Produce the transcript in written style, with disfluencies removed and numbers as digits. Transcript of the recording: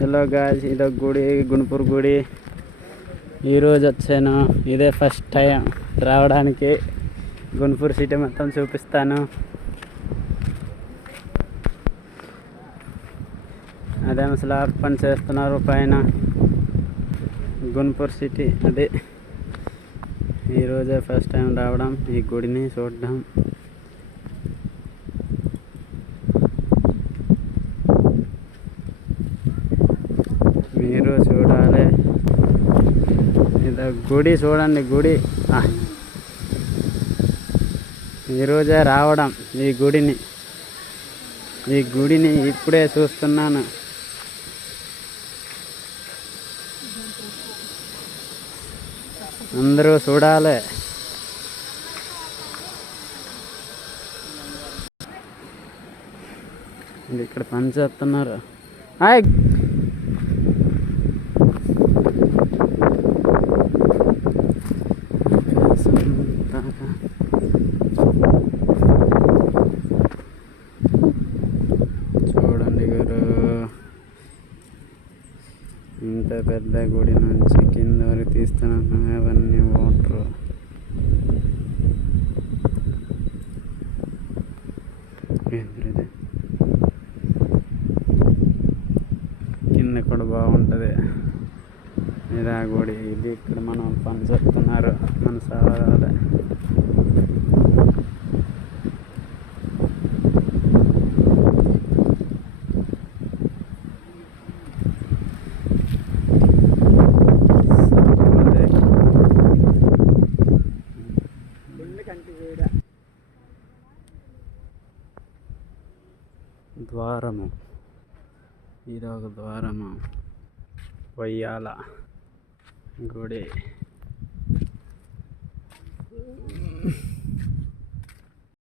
Hello guys, ఇదొక గుడి, గుణపూర్ గుడి. ఈరోజు వచ్చాను. ఇదే ఫస్ట్ టైం రావడానికి. గుణపూర్ సిటీ మొత్తం చూపిస్తాను. అదేమో స్లాబ్ పని చేస్తున్నారు పైన. గుణపూర్ సిటీ అది. ఈరోజే ఫస్ట్ టైం రావడం, ఈ గుడిని చూడడం. మీరు చూడాలి. ఇది గుడి చూడండి, గుడి. ఈరోజే రావడం ఈ గుడిని ఇప్పుడే చూస్తున్నాను. అందరూ చూడాలి. ఇక్కడ పని చేస్తున్నారు. చూడండి గురు, ఇంత పెద్ద గుడి నుంచి కింద వరకు తీస్తున్నాను. అవన్నీ వాటర్. కింద కూడా బాగుంటుంది. ఇది ఆ గుడి. ఇది ఇక్కడ మనం పని చేస్తున్నారు. మన సవాలు ద్వారము. ఇదొక ద్వారము. వయ్యాల గుడి.